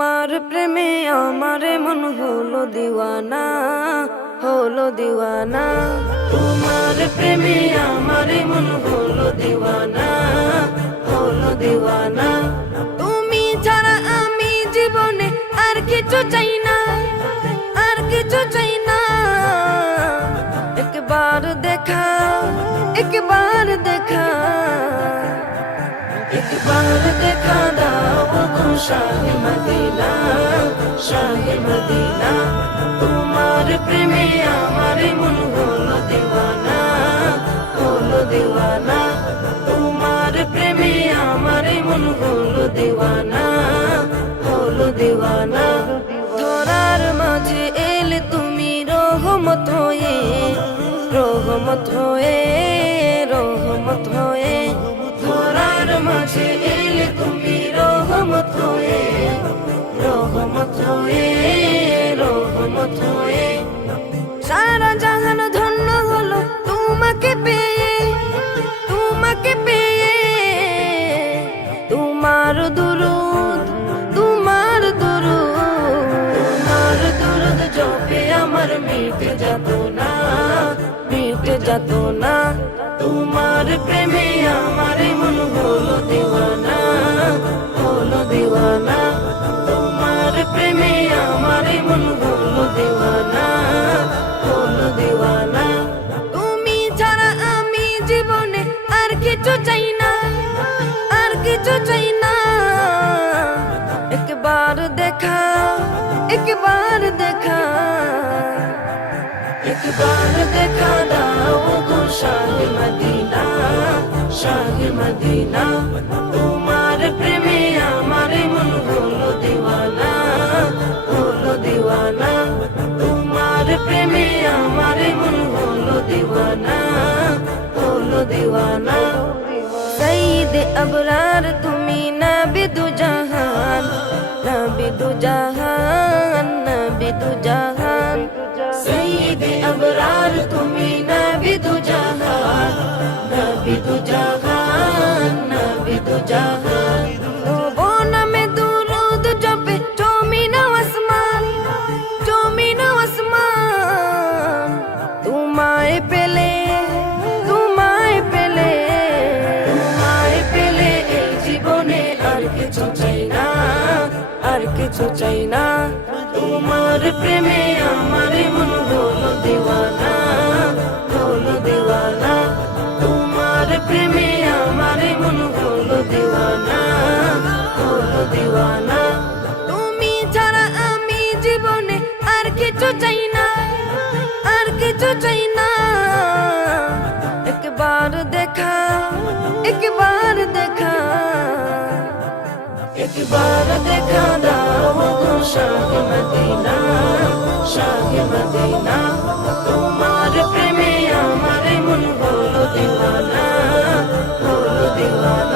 তোমার প্রেমে আমার মন হলো দিওয়ানা, হলো দিওয়ানা। তোমার প্রেমে আমার মন হলো দিওয়ানা, হলো দিওয়ানা। তুমি ছাড়া আমি জীবনে আর কিছু চাই না, আর কিছু চাই না। একবার দেখা, একবার দেখা, একবার দেখা দাও গো শাহে মদিনা, শাহে মদিনা। তোমার প্রেমে আমার মন হলো দিওয়ানা, হলো দিওয়ানা। তোমার প্রেমে আমার মন হলো দিওয়ানা, হলো দিওয়ানা। ধরার মাঝে এলে তুমি রহমত হয়ে, রহমত হয়ে, রহমত হয়ে। ধরার মাঝে এলে তুমি রহমত হয়ে, রহমত হয়ে, রহমত হয়ে। সারা জাহান ধন্য হলো তোমাকে পেয়ে, তোমাকে পেয়ে। তোমার দুরুদ, তোমার দুরুদ, তোমার দুরুদ জপে আমার মিটে যেত না, মিটে যেত না। তোমার প্রেমে আমার মন হলো দিওয়ানা, হলো দিওয়ানা। তোমার প্রেমে আমার মন হলো দিওয়ানা, হলো দিওয়ানা। তুমি ছাড়া আমি জীবনে আর কিছু চাই না, আর কিছু চাই না। একবার দেখা, একবার দেখা, একবার দেখা দাও গো শাহে মদিনা, শাহে মদিনা। তোমার প্রেমে আমার মন হলো দিওয়ানা, হলো দিওয়ানা। তোমার প্রেমে আমার মন হলো দিওয়ানা, হলো দিওয়ানা। সঈদে আবরার তুমি নবী দু জাহান, নবী দু জাহান, নবী দু জাহান। সঈদে আবরার তুমি নবী দু জাহান, নবী দু জাহান, নবী দু জাহান। ও নামে দুরুদ জপে জমিন আসমান, জমিন আসমান। তোমায় পেলে, তোমায় পেলে, তোমায় পেলে এই জীবনে আর কিছু চাই না, আর কিছু চাই না। তোমার প্রেমে আমার মন হলো দিওয়ানা, হলো দিওয়ানা। তোমার প্রেমে আমার মন হলো দিওয়ানা, হলো দিওয়ানা। তুমি ছাড়া আমি জীবনে আর কিছু চাই না, আর কিছু চাই না। একবার দেখা, একবার দেখা, একবার দেখা দাও গো শাহে মদিনা, শাহে মদিনা। তোমার প্রেমে আমার মন হলো দিওয়ানা, হলো দিওয়ানা।